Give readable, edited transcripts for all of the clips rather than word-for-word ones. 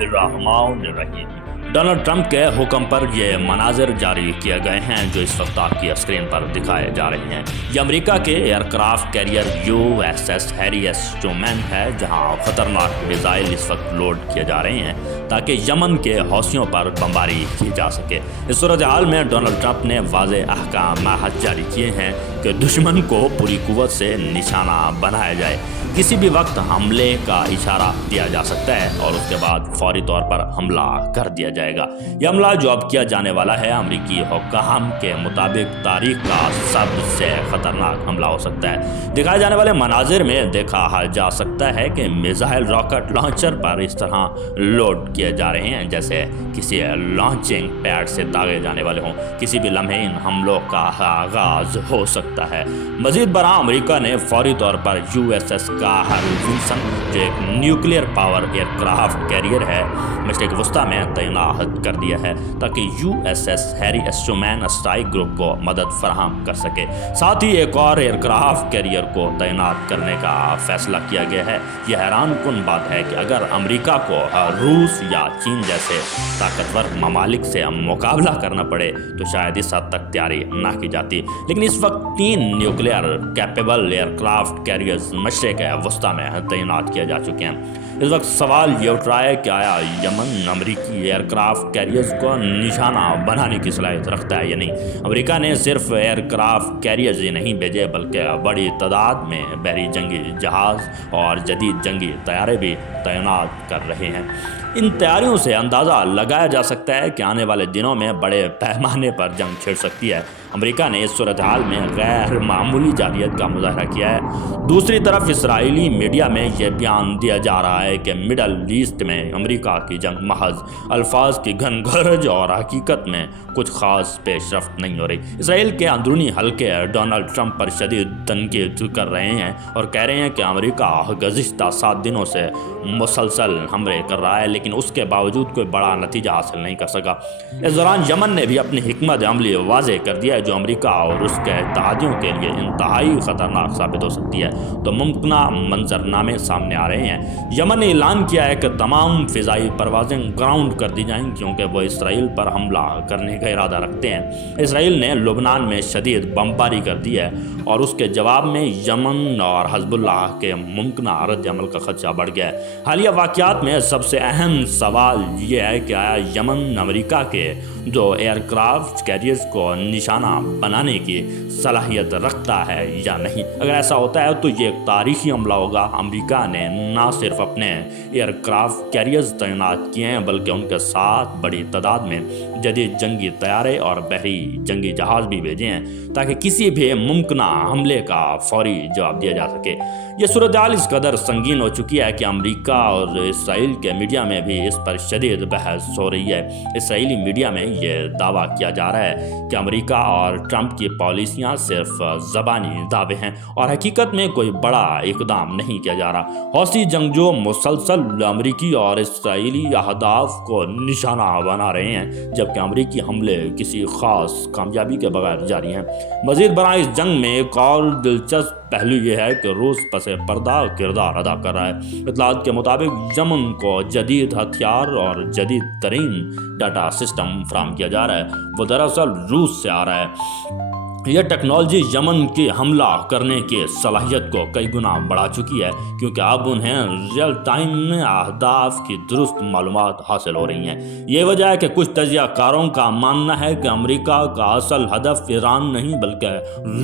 बिस्मिल्लाहिर्रहमानिर्रहीम। Donald Trump के हुक्म पर ये मनाजिर जारी किए गए हैं जो इस वक्त आपकी स्क्रीन पर दिखाए जा रहे हैं। ये अमेरिका के aircraft carrier USS Harry S Trueman है, जहां खतरनाक मिसाइल इस वक्त लोड किए जा रहे हैं ताकि यमन के हौसियों पर बमबारी की जा सके। इस सूरत हाल में डोनाल्ड ट्रंप ने वाज़े अहकाम जारी किए हैं कि दुश्मन को पूरी कुव्वत से निशाना बनाया जाए। किसी भी वक्त हमले का इशारा दिया जा सकता है और उसके बाद फौरी तौर पर हमला कर दिया जाएगा। यह हमला जो अब किया जाने वाला है अमेरिकी हुक्काम के मुताबिक तारीख का सबसे खतरनाक हमला हो सकता है। दिखाए जाने वाले मनाजिर में देखा जा सकता है कि मिसाइल रॉकेट लॉन्चर पर इस तरह लोड किए जा रहे हैं जैसे किसी लॉन्चिंग पैड से दागे जाने वाले हों। किसी भी लम्हे इन हमलों का आगाज हो सकता है। मजीद बरा अमेरिका ने फौरी तौर पर USS हैरी विल्सन जो एक न्यूक्लियर पावर एयरक्राफ्ट कैरियर है मशरिक वस्ता में तैनात कर दिया है ताकि USS Harry S Trueman strike group को मदद फराहम कर सके। साथ ही एक और एयरक्राफ्ट कैरियर को तैनात करने का फैसला किया गया है। यह हैरान कुन बात है कि अगर अमेरिका को रूस या चीन जैसे ताकतवर ममालिक से मुकाबला करना पड़े तो शायद इस हद तक तैयारी ना की जाती, लेकिन इस वक्त 3 न्यूक्लियर कैपेबल एयरक्राफ्ट कैरियर्स मशरिक वस्ता में तैनात किए जा चुके हैं। इस वक्त सवाल ये उठ रहा है कि आया यमन अमेरिकी एयरक्राफ्ट कैरियर्स को निशाना बनाने की सलाहियत रखता है या नहीं। अमेरिका ने सिर्फ एयरक्राफ्ट कैरियर्स ही नहीं भेजे बल्कि बड़ी तादाद में बहरी जंगी जहाज़ और जदीद जंगी तैयारे भी तैनात कर रहे हैं। इन तैयारियों से अंदाज़ा लगाया जा सकता है कि आने वाले दिनों में बड़े पैमाने पर जंग छिड़ सकती है। अमेरिका ने इस सूरत हाल में गैर मामूली जारियत का मुजाहरा किया है। दूसरी तरफ इसराइली मीडिया में यह बयान दिया जा रहा है कि मिडल ईस्ट में अमेरिका की जंग महज अल्फाज की घन गरज और हकीकत में कुछ खास पेशरफ्त नहीं हो रही। इसराइल के अंदरूनी हल्के डोनाल्ड ट्रंप पर शदीद तनकीद कर रहे हैं और कह रहे हैं कि अमेरिका गुज़िश्ता 7 दिनों से मुसलसल हमले कर रहा है लेकिन उसके बावजूद कोई बड़ा नतीजा हासिल नहीं कर सका। इस दौरान यमन ने भी अपनी हिकमत अमली वाज़े कर दिया है जो अमेरिका और उसके इत्तेहादियों के लिए इंतहाई ख़तरनाक साबित हो सकती है। तो मुमकिन मंजरनामे सामने आ रहे हैं। यमन ने ऐलान किया है कि तमाम फ़िज़ाई परवाज़ें ग्राउंड कर दी जाएंगी क्योंकि वो इसराइल पर हमला करने का इरादा रखते हैं। इसराइल ने लुबनान में शदीद बमबारी कर दी है और उसके जवाब में यमन और हिज़्बुल्लाह के मुमकिन रद्द अमल का खदशा बढ़ गया है। हालिया वाक़यात में सबसे अहम सवाल ये है कि आया यमन अमेरिका के जो एयरक्राफ्ट कैरियर्स को निशाना बनाने की सलाहियत रखता है या नहीं। अगर ऐसा होता है तो ये एक तारीखी हमला होगा। अमेरिका ने ना सिर्फ अपने एयरक्राफ्ट कैरियर्स तैनात किए हैं बल्कि उनके साथ बड़ी तादाद में जदीद जंगी तैयारे और बहरी जंगी जहाज़ भी भेजे हैं ताकि किसी भी मुमकिन हमले का फौरी जवाब दिया जा सके। ये सूरत हाल इस कदर संगीन हो चुकी है कि अमेरिका और इसराइल के मीडिया में भी इस पर शदीद बहस हो रही है। इसराइली मीडिया में ये दावा किया जा रहा है कि अमेरिका और ट्रंप की पॉलिसियां सिर्फ ज़बानी दावे हैं और हकीकत में कोई बड़ा इकदाम नहीं किया जा रहा। हौसी जंगजू मुसलसल अमेरिकी और इसराइली अहदाफ को निशाना बना रहे हैं जबकि अमेरिकी हमले किसी ख़ास कामयाबी के बगैर जारी हैं। मज़ीद बरा इस जंग में एक और दिलचस्प पहलू यह है कि रूस पसे पर्दा किरदार अदा कर रहा है। इत्तलात के मुताबिक यमन को जदीद हथियार और जदीद तरीन डाटा सिस्टम फराहम किया जा रहा है। वो दरअसल रूस से आ रहा है। यह टेक्नोलॉजी यमन की हमला करने की सलाहियत को कई गुना बढ़ा चुकी है क्योंकि अब उन्हें रियल टाइम में अहदाफ की दुरुस्त मालूमात हासिल हो रही हैं। ये वजह है कि कुछ तजियाकारों का मानना है कि अमेरिका का असल हदफ ईरान नहीं बल्कि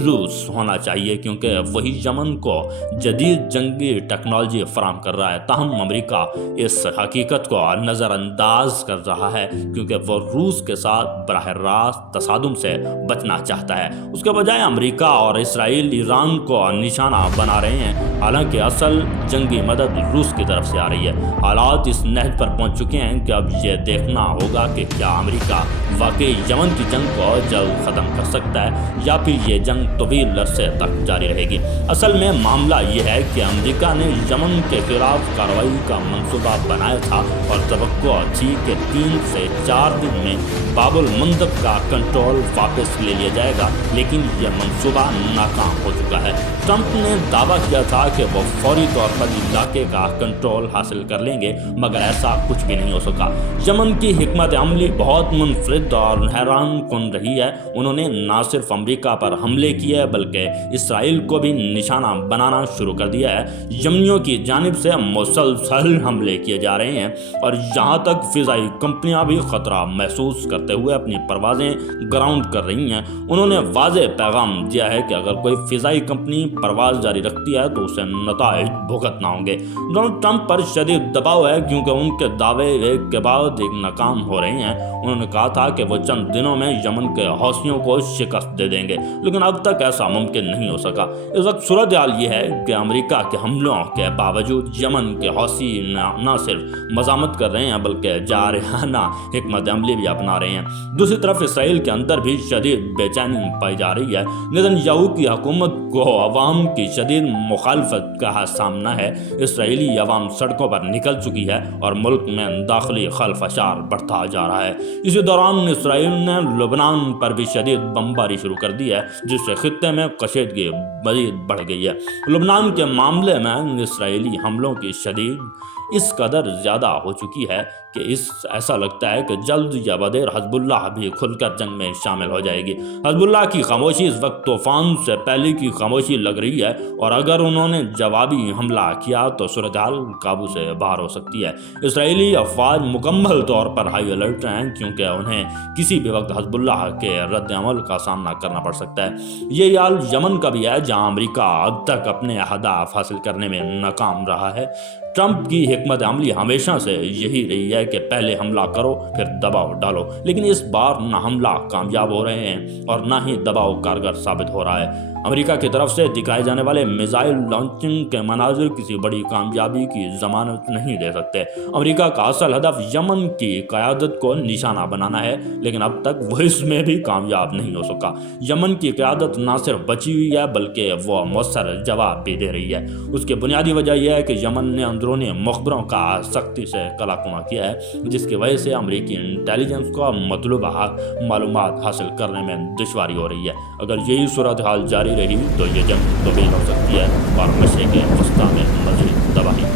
रूस होना चाहिए क्योंकि वही यमन को जदीद जंगी टेक्नोलॉजी फराहम कर रहा है। ताहम अमेरिका इस हकीकत को नज़रअंदाज कर रहा है क्योंकि वो रूस के साथ बराह रास्त तसादुम से बचना चाहता है। उसके बजाय अमेरिका और इसराइल ईरान को निशाना बना रहे हैं। हालांकि असल जंगी मदद रूस की तरफ से आ रही है। हालात इस नहज पर पहुंच चुके हैं कि अब यह देखना होगा कि क्या अमेरिका वाकई यमन की जंग को जल्द ख़त्म कर सकता है या फिर ये जंग तवील अरसे तक जारी रहेगी। असल में मामला ये है कि अमेरिका ने यमन के खिलाफ कार्रवाई का मंसूबा बनाया था और तवक्को थी कि 3 से 4 दिन में बाबुल मंदब का कंट्रोल वापस ले लिया जाएगा, लेकिन यह मंसूबा नाकाम हो चुका है। ट्रंप ने दावा किया था कि वो फौरी तौर पर इलाके का कंट्रोल हासिल कर लेंगे, मगर ऐसा कुछ भी नहीं हो सका। यमन की हिकमत अमली बहुत मुनफरिद और हैरान कन रही है। उन्होंने न सिर्फ अमेरिका पर हमले किए बल्कि इसराइल को भी निशाना बनाना शुरू कर दिया है। यमनियों की जानिब से मुसलसल हमले किए जा रहे हैं और यहाँ तक फिजाई कंपनियां भी खतरा महसूस करते हुए अपनी परवाजें ग्राउंड कर रही हैं। उन्होंने वाज़ेह पैगाम दिया है कि अगर कोई फिजाई कंपनी परवाज जारी रखती है तो उसे नताइज भुगतना होंगे। डोनाल्ड ट्रंप पर शदीद दबाव है क्योंकि उनके दावे एक के बाद एक नाकाम हो रहे हैं। उन्होंने कहा था कि वो चंद दिनों में यमन के हौसियों को शिकस्त दे देंगे, लेकिन अब तक ऐसा मुमकिन नहीं हो सका। इस वक्त सूरत हाल ये है कि अमेरिका के हमलों के बावजूद यमन के हौसी न सिर्फ मजामत कर रहे हैं बल्कि जारहाना हिकमत अमली भी अपना रहे हैं। दूसरी तरफ इसराइल के अंदर भी शदीद बेचैनी पाई जा रही है। नेतन्याहू की हुकूमत को अवाम की शदीद मुखालफत का सामना है। इसराइली अवाम सड़कों पर निकल चुकी है और मुल्क में दाखिली खलफशार बढ़ता जा रहा है। इसी दौरान इसराइल ने लुबनान पर भी शदीद बमबारी शुरू कर दी है, जिससे खित्ते में कशीदगी मज़ीद बढ़ गई है। लुबनान के मामले में इसराइली हमलों की शदीद इस कदर ज़्यादा हो चुकी है कि ऐसा लगता है कि जल्द या बदेर हिज़्बुल्लाह भी खुलकर जंग में शामिल हो जाएगी। हिज़्बुल्लाह की खामोशी इस वक्त तूफ़ान से पहले की खामोशी लग रही है और अगर उन्होंने जवाबी हमला किया तो सूरत हाल काबू से बाहर हो सकती है। इसराइली अफवाज मुकम्मल तौर पर हाई अलर्ट हैं क्योंकि उन्हें किसी भी वक्त हिज़्बुल्लाह के रद्द-ए-अमल का सामना करना पड़ सकता है। ये हाल यमन का भी है, जहाँ अमेरिका अब तक अपने अहदाफ हासिल करने में नाकाम रहा है। ट्रंप की हिकमत अमली हमेशा से यही रही है कि पहले हमला करो फिर दबाव डालो, लेकिन इस बार न हमला कामयाब हो रहे हैं और न ही दबाव कारगर साबित हो रहा है। अमेरिका की तरफ से दिखाए जाने वाले मिसाइल लॉन्चिंग के मनाजिर किसी बड़ी कामयाबी की जमानत नहीं दे सकते। अमेरिका का असल हदफ यमन की क़यादत को निशाना बनाना है, लेकिन अब तक वो इसमें भी कामयाब नहीं हो सका। यमन की क़यादत न सिर्फ बची हुई है बल्कि वो मौसर जवाब भी दे रही है। उसकी बुनियादी वजह यह है कि यमन ने अंदरूनी मुखबरों का सख्ती से कलाकुमा किया है, जिसकी वजह से अमेरिकी इंटेलिजेंस को मतलूबा मालूमात हासिल करने में दुश्वारी हो रही है। अगर यही सूरत हाल जारी रही तो ये जंग तवील हो सकती है और नशे के वस्ता में मज़ीद तबाही